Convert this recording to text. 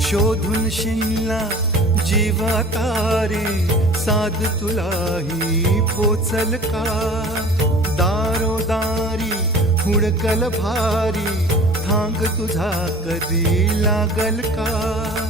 शोधून शिनला जीवा तारे, साध तुलाही पोचल का? दारोदारी हुडकल भारी, थांग तुझा कधी लागल का?